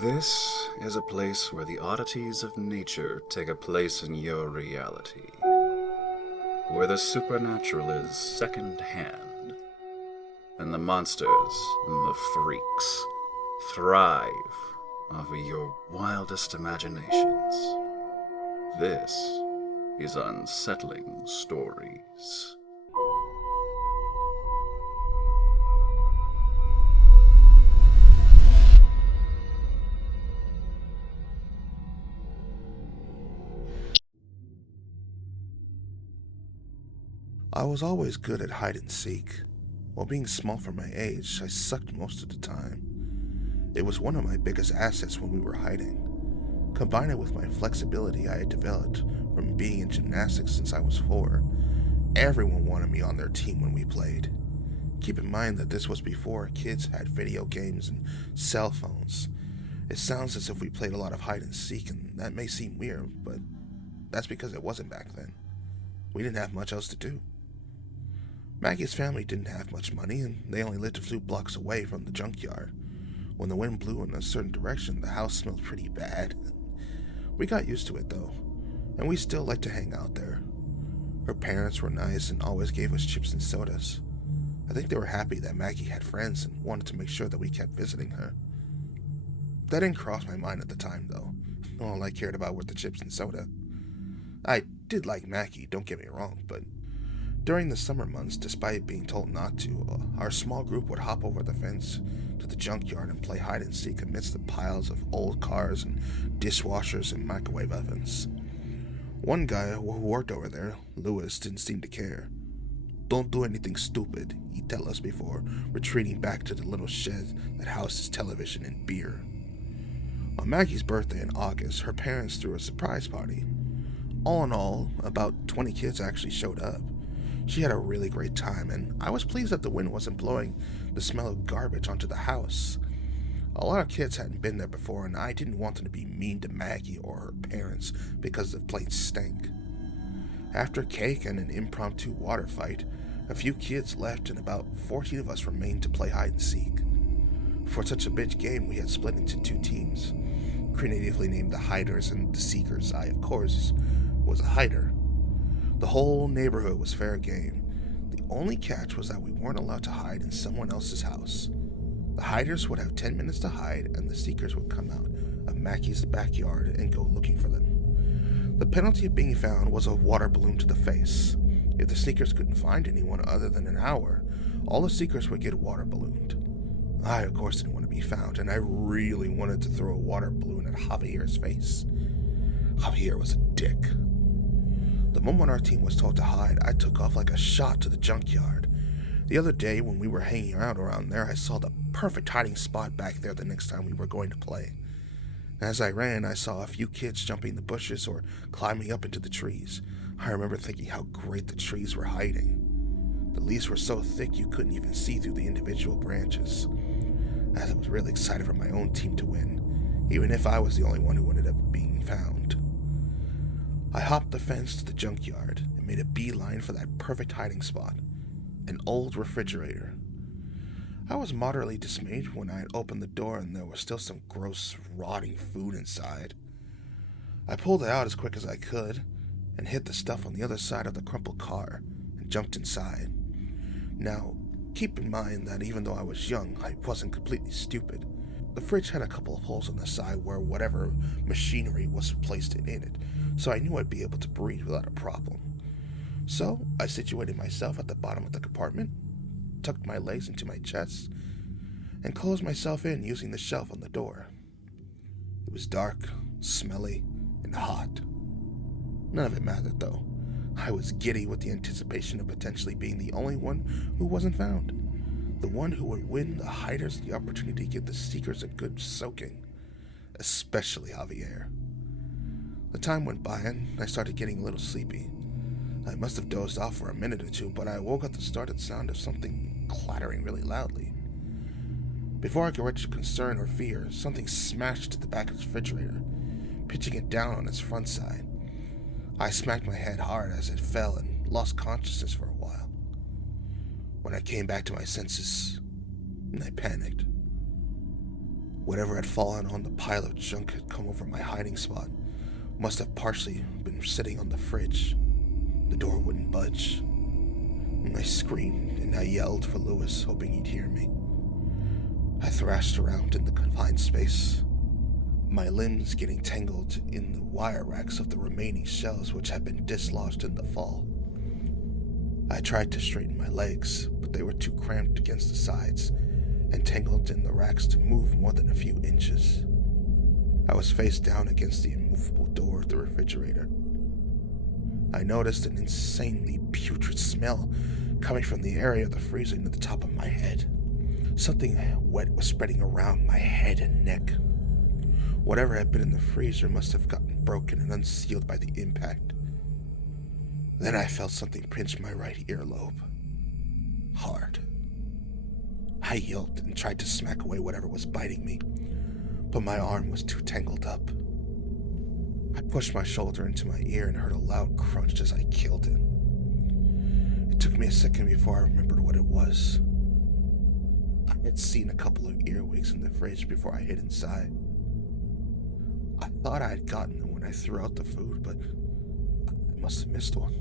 This is a place where the oddities of nature take a place in your reality, where the supernatural is second hand, and the monsters and the freaks thrive over your wildest imaginations. This is Unsettling Stories. I was always good at hide and seek. While being small for my age, I sucked most of the time. It was one of my biggest assets when we were hiding. Combine it with my flexibility I had developed from being in gymnastics since I was 4. Everyone wanted me on their team when we played. Keep in mind that this was before kids had video games and cell phones. It sounds as if we played a lot of hide and seek, and that may seem weird, but that's because it wasn't back then. We didn't have much else to do. Maggie's family didn't have much money, and they only lived a few blocks away from the junkyard. When the wind blew in a certain direction, the house smelled pretty bad. We got used to it, though, and we still liked to hang out there. Her parents were nice and always gave us chips and sodas. I think they were happy that Maggie had friends and wanted to make sure that we kept visiting her. That didn't cross my mind at the time, though. All I cared about were the chips and soda. I did like Maggie, don't get me wrong, but during the summer months, despite being told not to, our small group would hop over the fence to the junkyard and play hide and seek amidst the piles of old cars and dishwashers and microwave ovens. One guy who worked over there, Lewis, didn't seem to care. "Don't do anything stupid," he'd tell us before retreating back to the little shed that housed his television and beer. On Maggie's birthday in August, her parents threw a surprise party. All in all, about 20 kids actually showed up. She had a really great time, and I was pleased that the wind wasn't blowing the smell of garbage onto the house. A lot of kids hadn't been there before, and I didn't want them to be mean to Maggie or her parents because the place stank. After cake and an impromptu water fight, a few kids left and about 14 of us remained to play hide and seek. For such a big game, we had split into 2 teams, creatively named the Hiders and the Seekers. I, of course, was a hider. The whole neighborhood was fair game. The only catch was that we weren't allowed to hide in someone else's house. The hiders would have 10 minutes to hide, and the seekers would come out of Mackie's backyard and go looking for them. The penalty of being found was a water balloon to the face. If the seekers couldn't find anyone other than an hour, all the seekers would get water ballooned. I, of course, didn't want to be found, and I really wanted to throw a water balloon at Javier's face. Javier was a dick. The moment our team was told to hide, I took off like a shot to the junkyard. The other day, when we were hanging out around there, I saw the perfect hiding spot back there the next time we were going to play. As I ran, I saw a few kids jumping the bushes or climbing up into the trees. I remember thinking how great the trees were hiding. The leaves were so thick you couldn't even see through the individual branches. I was really excited for my own team to win, even if I was the only one who ended up being found. I hopped the fence to the junkyard and made a beeline for that perfect hiding spot, an old refrigerator. I was moderately dismayed when I had opened the door and there was still some gross, rotting food inside. I pulled it out as quick as I could and hid the stuff on the other side of the crumpled car and jumped inside. Now, keep in mind that even though I was young, I wasn't completely stupid. The fridge had a couple of holes on the side where whatever machinery was placed in it, so I knew I'd be able to breathe without a problem. So I situated myself at the bottom of the compartment, tucked my legs into my chest, and closed myself in using the shelf on the door. It was dark, smelly, and hot. None of it mattered, though. I was giddy with the anticipation of potentially being the only one who wasn't found, the one who would win the hiders the opportunity to give the seekers a good soaking, especially Javier. The time went by and I started getting a little sleepy. I must have dozed off for a minute or two, but I woke up to the startled sound of something clattering really loudly. Before I could register concern or fear, something smashed at the back of the refrigerator, pitching it down on its front side. I smacked my head hard as it fell and lost consciousness for a while. When I came back to my senses, I panicked. Whatever had fallen on the pile of junk had come over my hiding spot must have partially been sitting on the fridge. The door wouldn't budge. I screamed and I yelled for Lewis, hoping he'd hear me. I thrashed around in the confined space, my limbs getting tangled in the wire racks of the remaining shells which had been dislodged in the fall. I tried to straighten my legs, but they were too cramped against the sides and tangled in the racks to move more than a few inches. I was face down against the immovable door of the refrigerator. I noticed an insanely putrid smell coming from the area of the freezer near the top of my head. Something wet was spreading around my head and neck. Whatever had been in the freezer must have gotten broken and unsealed by the impact. Then I felt something pinch my right earlobe. Hard. I yelped and tried to smack away whatever was biting me, but my arm was too tangled up. I pushed my shoulder into my ear and heard a loud crunch as I killed it. It took me a second before I remembered what it was. I had seen a couple of earwigs in the fridge before I hid inside. I thought I had gotten them when I threw out the food, but I must have missed one.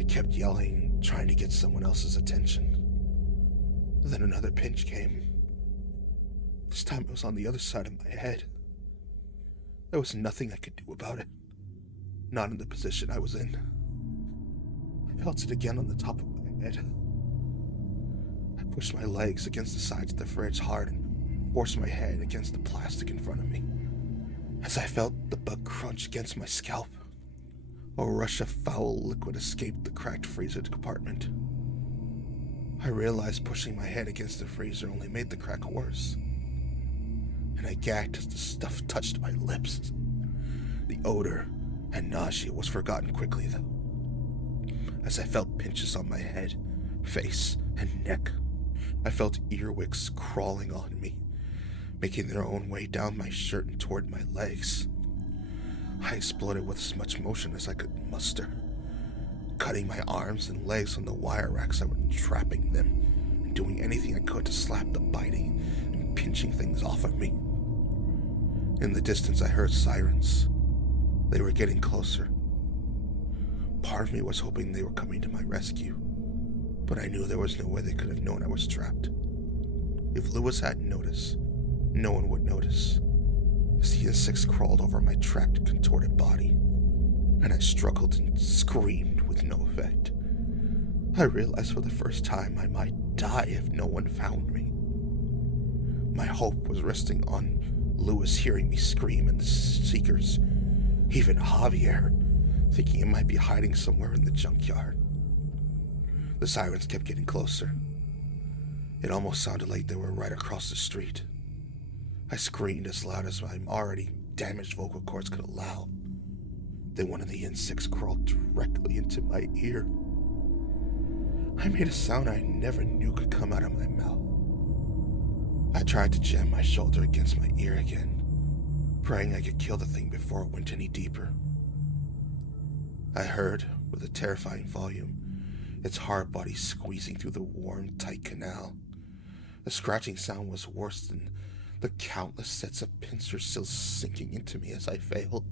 I kept yelling, trying to get someone else's attention. Then another pinch came. This time it was on the other side of my head. There was nothing I could do about it. Not in the position I was in. I felt it again on the top of my head. I pushed my legs against the sides of the fridge hard and forced my head against the plastic in front of me. As I felt the bug crunch against my scalp, a rush of foul liquid escaped the cracked freezer compartment. I realized pushing my head against the freezer only made the crack worse, and I gagged as the stuff touched my lips. The odor and nausea was forgotten quickly, though, as I felt pinches on my head, face, and neck. I felt earwigs crawling on me, making their own way down my shirt and toward my legs. I exploded with as much motion as I could muster, cutting my arms and legs on the wire racks that were trapping them, and doing anything I could to slap the biting and pinching things off of me. In the distance, I heard sirens. They were getting closer. Part of me was hoping they were coming to my rescue, but I knew there was no way they could have known I was trapped. If Lewis hadn't noticed, no one would notice, as the insects crawled over my trapped, contorted body, and I struggled and screamed with no effect. I realized for the first time I might die if no one found me. My hope was resting on Lewis hearing me scream and the Seekers, even Javier, thinking it might be hiding somewhere in the junkyard. The sirens kept getting closer. It almost sounded like they were right across the street. I screamed as loud as my already damaged vocal cords could allow. Then one of the insects crawled directly into my ear. I made a sound I never knew could come out of my mouth. I tried to jam my shoulder against my ear again, praying I could kill the thing before it went any deeper. I heard, with a terrifying volume, its hard body squeezing through the warm, tight canal. The scratching sound was worse than the countless sets of pincers still sinking into me as I failed.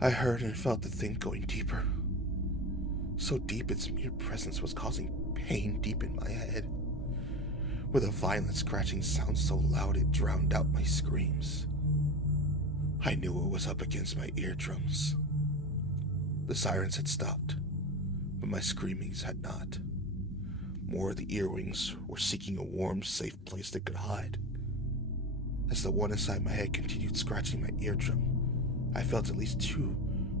I heard and felt the thing going deeper. So deep its mere presence was causing pain deep in my head, with a violent scratching sound so loud it drowned out my screams. I knew it was up against my eardrums. The sirens had stopped, but my screamings had not. More of the earwings were seeking a warm, safe place they could hide. As the one inside my head continued scratching my eardrum, I felt at least two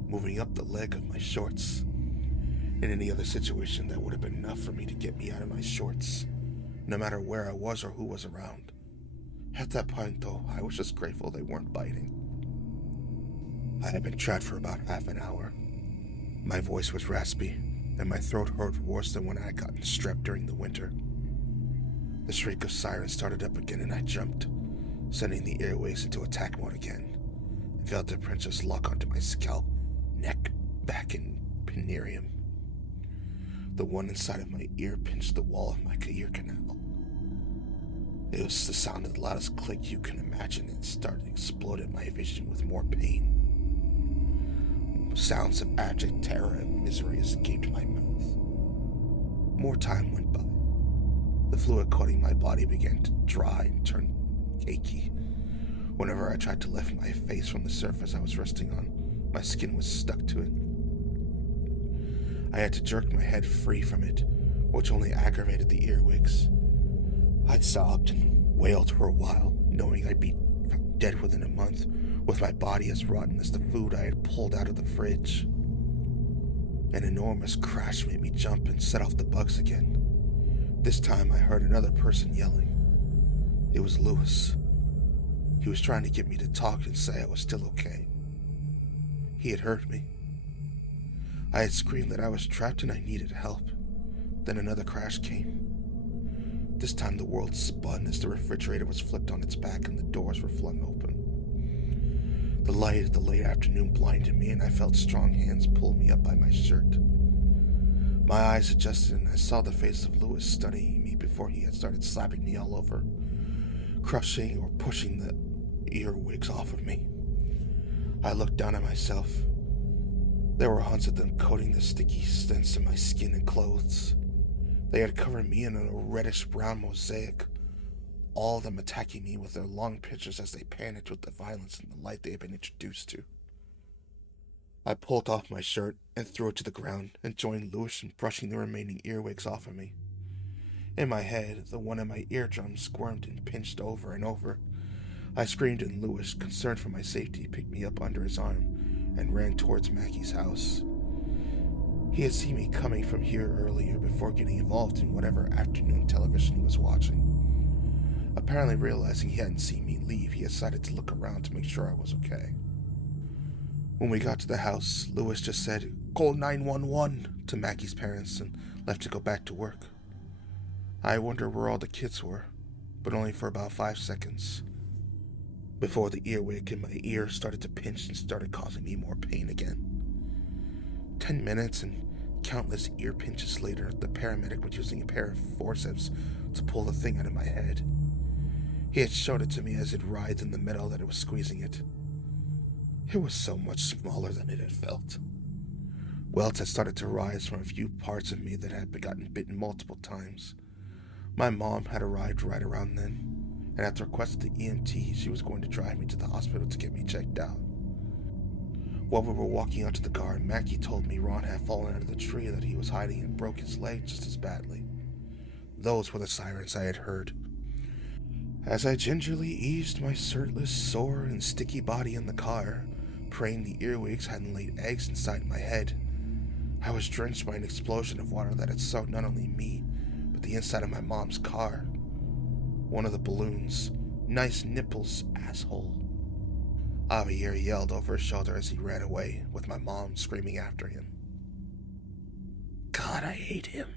moving up the leg of my shorts. In any other situation, that would have been enough for me to get me out of my shorts, no matter where I was or who was around. At that point, though, I was just grateful they weren't biting. I had been trapped for about half an hour. My voice was raspy, and my throat hurt worse than when I had gotten strep during the winter. The shriek of sirens started up again, and I jumped, sending the airways into attack mode again, and felt the princess lock onto my scalp, neck, back, and perineum. The one inside of my ear pinched the wall of my ear canal. It was the sound of the loudest click you can imagine and started exploding my vision with more pain. Sounds of abject terror and misery escaped my mouth. More time went by. The fluid coating my body began to dry and turn cakey. Whenever I tried to lift my face from the surface I was resting on, my skin was stuck to it. I had to jerk my head free from it, which only aggravated the earwigs. I sobbed and wailed for a while, knowing I'd be found dead within a month, with my body as rotten as the food I had pulled out of the fridge. An enormous crash made me jump and set off the bugs again. This time I heard another person yelling. It was Lewis. He was trying to get me to talk and say I was still okay. He had heard me. I had screamed that I was trapped and I needed help. Then another crash came. This time the world spun as the refrigerator was flipped on its back and the doors were flung open. The light of the late afternoon blinded me and I felt strong hands pull me up by my shirt. My eyes adjusted and I saw the face of Lewis studying me before he had started slapping me all over, crushing or pushing the earwigs off of me. I looked down at myself. There were hundreds of them coating the sticky stench in my skin and clothes. They had covered me in a reddish-brown mosaic, all of them attacking me with their long pictures as they panicked with the violence and the light they had been introduced to. I pulled off my shirt and threw it to the ground and joined Lewis in brushing the remaining earwigs off of me. In my head, the one in my eardrum squirmed and pinched over and over. I screamed and Lewis, concerned for my safety, picked me up under his arm and ran towards Mackie's house. He had seen me coming from here earlier before getting involved in whatever afternoon television he was watching. Apparently realizing he hadn't seen me leave, he decided to look around to make sure I was okay. When we got to the house, Lewis just said, "Call 911" to Mackie's parents and left to go back to work. I wondered where all the kids were, but only for about 5 seconds, before the earwig in my ear started to pinch and started causing me more pain again. 10 minutes and countless ear pinches later, the paramedic was using a pair of forceps to pull the thing out of my head. He had showed it to me as it writhed in the metal that it was squeezing it. It was so much smaller than it had felt. Welts had started to rise from a few parts of me that had gotten bitten multiple times. My mom had arrived right around then, and at the request of the EMT, she was going to drive me to the hospital to get me checked out. While we were walking out to the car, Mackie told me Ron had fallen out of the tree that he was hiding and broke his leg just as badly. Those were the sirens I had heard. As I gingerly eased my shirtless, sore, and sticky body in the car, praying the earwigs hadn't laid eggs inside my head, I was drenched by an explosion of water that had soaked not only me, but the inside of my mom's car. One of the balloons. Nice nipples, asshole. Javier yelled over his shoulder as he ran away, with my mom screaming after him. God, I hate him.